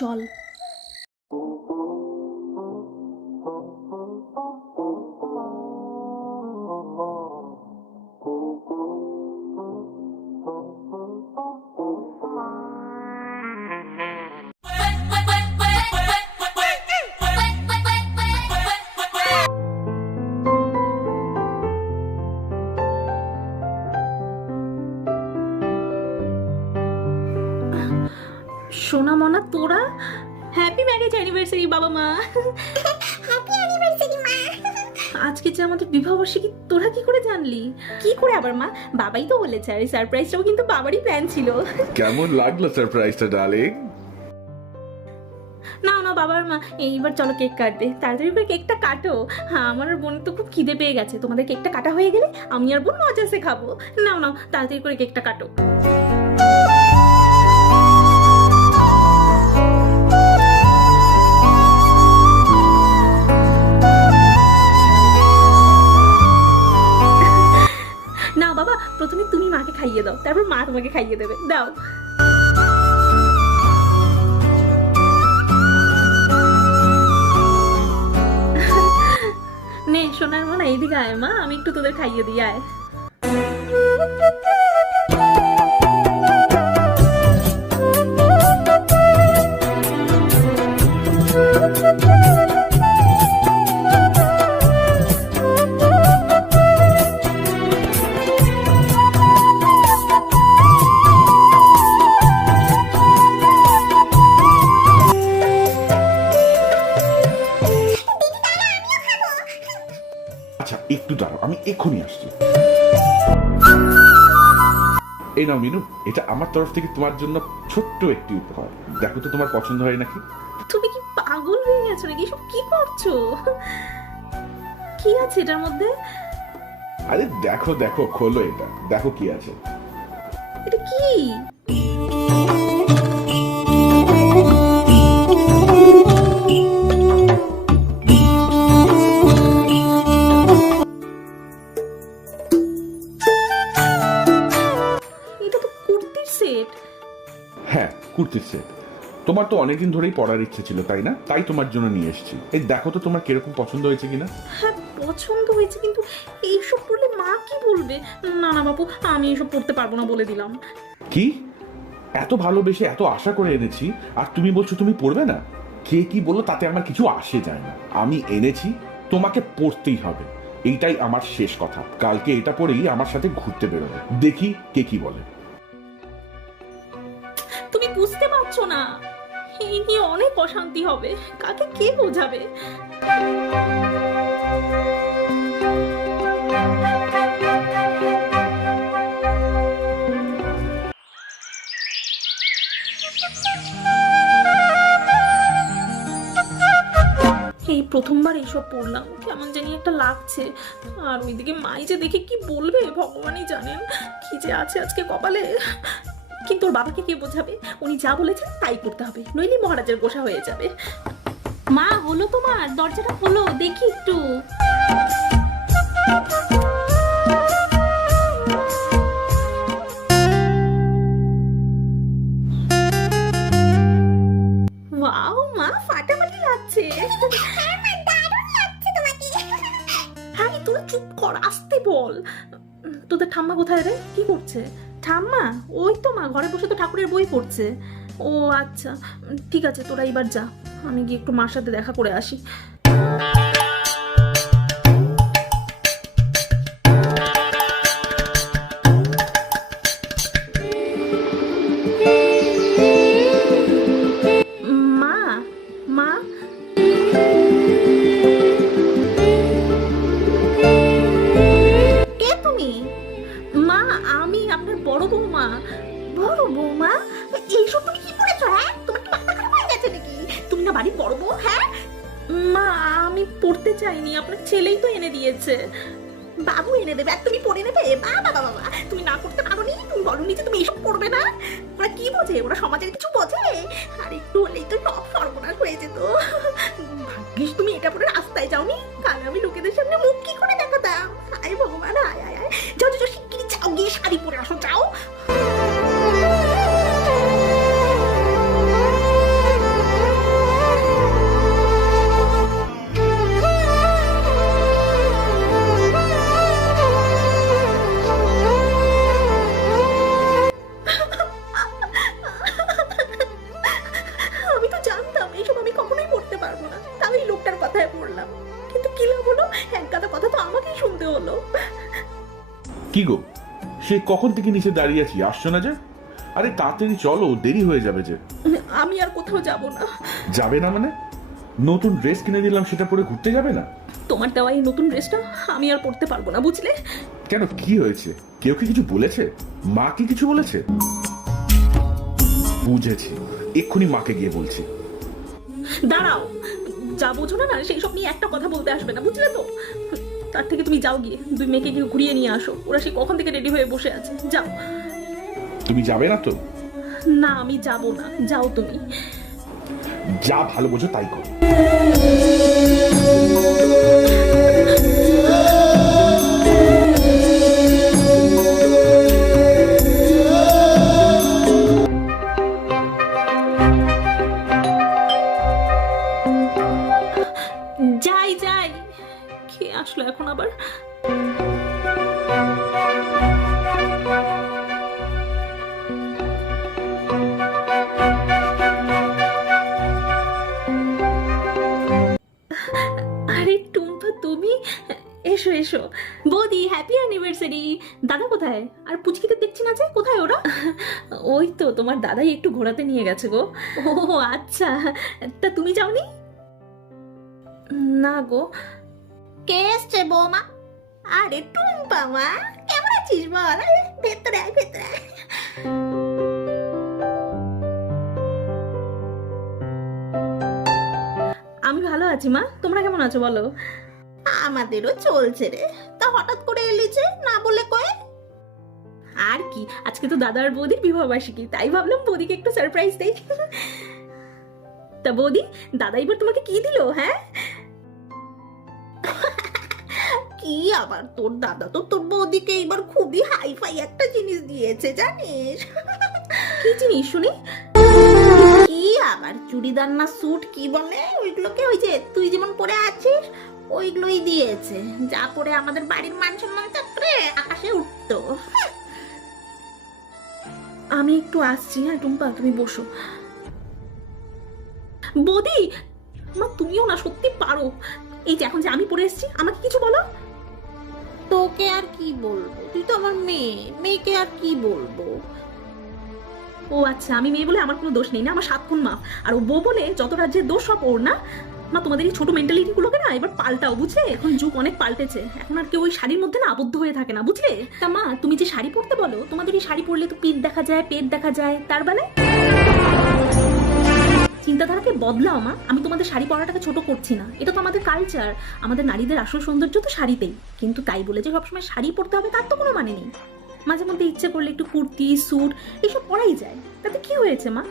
চল। সোনা মনা তোরা? হ্যাপি ম্যারেজ অ্যানিভার্সারি বাবা মা। হ্যাপি অ্যানিভার্সারি মা। আজকে যে আমাদের বিবাহবার্ষিকী তোরা কি করে জানলি? কি করে আবার মা? বাবাই তো বলেছে আর এই সারপ্রাইজটাও কিন্তু বাবারই প্ল্যান ছিল। কেমন লাগল সারপ্রাইজটা ডার্লিং না না বাবার মা এইবার চলো কেক কাটবে। তাড়াতাড়ি করে কেকটা কাটো। হ্যাঁ আমার আর বোন তো খুব খিদে পেয়ে গেছে। তোমাদের কেকটা কাটা হয়ে গেলে আমি আর বোন মজাসে খাব নাও নাও তাড়াতাড়ি করে কেকটা কাটো। খাইয়ে দেবে। দাও। নে, সোনার মা এইদিকে আয় মা, আমি একটু তোদের খাইয়ে দিই, আয়। এই নাও মিনু এটা আমার তরফ থেকে তোমার জন্য ছোট্ট একটি উপহার। দেখো তো তোমার পছন্দ হয় নাকি? তুমি কি পাগল হয়ে গেছো নাকি? এসব কি করছ? কি আছে এটার মধ্যে? আরে দেখো দেখো খোলো এটা। দেখো কি আছে। এটা কি? কুর্তির সেট তোমার তো অনেকদিন ধরেই পড়ার ইচ্ছে ছিল তাই না? তাই তোমার জন্য নিয়ে এসেছি। এই দেখো তো তোমার কীরকম পছন্দ হয়েছে কিনা? হ্যাঁ পছন্দ হয়েছে কিন্তু এইসব পড়লে মা কি বলবে? না না বাবু আমি এসব পড়তে পারব না বলে দিলাম। কি? এত ভালোবেসে এত আশা করে এনেছি আর তুমি বলছো তুমি পড়বে না? কে কি বলল তাতে আমার কিছু আসে যায় না। আমি এনেছি তোমাকে পড়তেই হবে। এইটাই আমার শেষ কথা। কালকে এটা পরেই আমার সাথে ঘুরতে বেরোবে। দেখি কে কি বলে। তুমি বুঝতে পারছ না। এই নিয়ে অনেক অশান্তি হবে। কাকে কে বোঝাবে? এই প্রথমবার এইসব পড়লাম কেমন জানি একটা লাগছে। আর ওইদিকে মাই যে দেখে কি বলবে, ভগবানই জানেন। কি যে আছে আজকে কপালে। কিন্তু ওর বাবাকে কে বোঝাবে? উনি যা বলেছেন তাই করতে হবে, নইলে মহারাজের গোসা হয়ে যাবে। মা, হলো তোমার? দরজাটা হলো দেখি একটু। ঠাম্মা, ওই তো মা, ঘরে বসে তো ঠাকুরের বই পড়ছে। ও আচ্ছা ঠিক আছে, তোরা এবার যা। আমি গিয়ে একটু মার সাথে দেখা করে আসি। পড়তে চাইনি, আপনার ছেলেই তো এনে দিয়েছে। বাবু এনে দেবে, আর তুমি পড়ে নেবে? বাবা বাবা তুমি না করতে পারো নি তুমি বলো নি যে তুমি এসব করবে না। ওরা কি বোঝে? ওরা সমাজের কিছু বোঝে? আর একটু হলেই তো সব সর্বনাশ হয়ে যেত। ভাগ্যিস তুমি এটা পরে রাস্তায় যাওনি। তাহলে আমি লোকেদের সামনে মুখ কি করে দেখাতাম? আয় ভগবান আয় আয় কি গো? সে কখন থেকে নিচে দাঁড়িয়ে আছি? আসছো না যে? আরে তাড়াতাড়ি চলো দেরি হয়ে যাবে যে। আমি আর কোথাও যাব না। যাবে না মানে? নতুন ড্রেস কিনে দিলাম সেটা পরে ঘুরতে যাবে না? তোমার দেওয়া এই নতুন ড্রেসটা আমি আর পরতে পারব না বুঝলে? কেন কি হয়েছে? কেউ কি কিছু বলেছে? মা কি কিছু বলেছে? বুঝেছি। এক্ষুনি মাকে গিয়ে বলছি। দাঁড়াও। যা বোঝো না না সেই সব নিয়ে একটা কথা বলতে আসবে না বুঝলে তো? তার থেকে তুমি যাও গিয়ে। দুই মেয়েকে গিয়ে ঘুরিয়ে নিয়ে আসো। ওরা সে কখন থেকে রেডি হয়ে বসে আছে। যাও। তুমি যাবে না তো? না আমি যাব না। যাও তুমি। যা ভালো বোঝো তাই করো। এসো। বৌদি হ্যাপি অ্যানিভার্সারি দাদা কোথায়? আর পুচকিতে দেখছি না যে কোথায় ওরা? ওই তো তোমার দাদাই একটু ঘোরাতে নিয়ে গেছে গো। ও আচ্ছা। তা তুমি যাওনি? না গো। কে এসছে বৌমা? আরে টুম্পা মা কেমন আছিস বল? ভেতরে আয় ভেতরে আয়। আমি ভালো আছি মা। তোমরা কেমন আছো বলো? আমাদেরও চলছে রে। তা হঠাৎ করে এলি যে না বলে কয়ে? আর কি আজকে তো দাদা আর বৌদির বিবাহ বার্ষিকী তাই ভাবলাম বৌদিকে একটু সারপ্রাইজ দেই। তা বৌদি দাদা এবার তোমাকে কি দিলো হ্যাঁ? কি আবার তোর দাদা তো তোর বৌদিকে এবার খুবই হাইফাই একটা জিনিস দিয়েছে জানিস? কি জিনিস শুনি? কি আবার চুড়িদার না স্যুট কি বলে? ওইগুলোকে ওই যে তুই যেমন পরে আছিস ওইগুলোই দিয়েছে। যা পরে আমাদের বাড়ির মান সম্মান আকাশে উঠতো। আমি একটু আসছি হ্যাঁ টুম্পা তুমি বসো। বৌদি! মা তুমিও না সত্যি পারো। এই যে এখন যে আমি পড়ে এসেছি আমাকে কিছু বলো। তোকে আর কি বলব? তুই তো আমার মেয়ে। মেয়েকে আর কি বলব? ও আচ্ছা আমি মেয়ে বলে আমার কোনো দোষ নেই না আমার সাত খুন মা আর ও বউ বলে যত রাজ্যের দোষ সব ওর না। মা তোমাদের এই ছোট মেন্টালিটি গুলোকে না এবার পাল্টাও, বুঝলে? এখন যুগ অনেক পাল্টেছে। এখন আর কেউ ওই শাড়ির মধ্যে না আবদ্ধ হয়ে থাকে না, বুঝলে? তা মা, তুমি যে শাড়ি পরতে বলো, তোমাদের এই শাড়ি পরলে তো পিঠ দেখা যায়, পেট দেখা যায়, তার বেলায় চিন্তাধারাকে বদলাও মা, আমি তোমাদের শাড়ি পরাটাকে ছোট করছি না। এটা তো আমাদের কালচার আমাদের নারীদের আসল সৌন্দর্য তো শাড়িতেই। কিন্তু তাই বলে যে সবসময় শাড়ি পরতে হবে, তার তো কোনো মানে নেই। মাঝে মধ্যে ইচ্ছে করলে একটু কুর্তি, স্যুট এসব পরাই যায়। তাতে কি হয়েছে মা?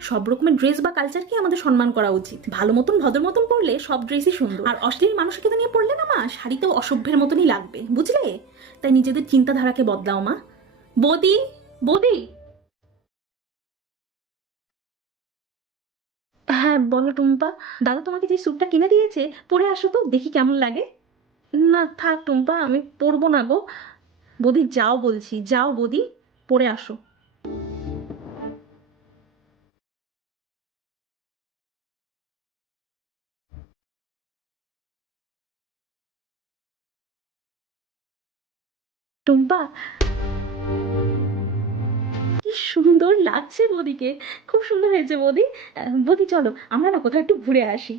সব রকমের ড্রেস বা কালচারকে আমাদের সম্মান করা উচিত। ভালো মতন ভদ্র মতন পরলে সব ড্রেসই সুন্দর। আর অশ্লীল মানুষকে নিয়ে পড়লে না মা শাড়িতেও অসভ্যের মতনই লাগবে বুঝলে? তাই নিজেদের চিন্তাধারাকে বদলাও মা। বৌদি বৌদি! হ্যাঁ বলো টুম্পা। দাদা তোমাকে যে স্যুটটা কিনে দিয়েছে পরে আসো তো দেখি কেমন লাগে। না থাক টুম্পা আমি পরবো না গো। বৌদি যাও বলছি যাও বৌদি পরে আসো। টুম্পা। কি সুন্দর লাগছে বৌদিকে। খুব সুন্দর হয়েছে বৌদি। বৌদি, চলো, আমরা না কোথাও একটু ঘুরে আসি।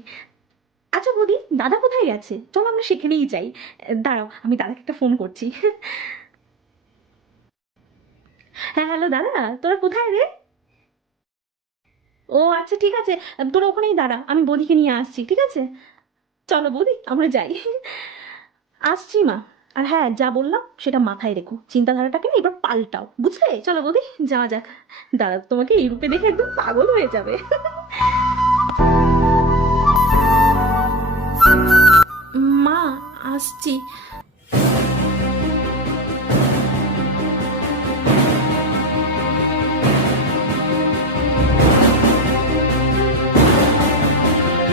আচ্ছা বৌদি, দাদা কোথায় গেছে? চলো, আমরা সেখানেই যাই। দাঁড়াও, আমি দাদাকে একটা ফোন করছি। হ্যাঁ হ্যালো, দাদা, তোরা কোথায় রে? ও আচ্ছা ঠিক আছে। তোরা ওখানেই দাঁড়া, আমি বৌদিকে নিয়ে আসছি, ঠিক আছে? চলো বৌদি, আমরা যাই। আসছি মা। আর হ্যাঁ যা বললাম সেটা মাথায় রেখো। চিন্তাধারাটাকে না এবার পাল্টাও, বুঝলে? চলো বৌদি, যাওয়া যাক। দাদা তোমাকে এই রূপে দেখে একদম পাগল হয়ে যাবে। মা, আসছি।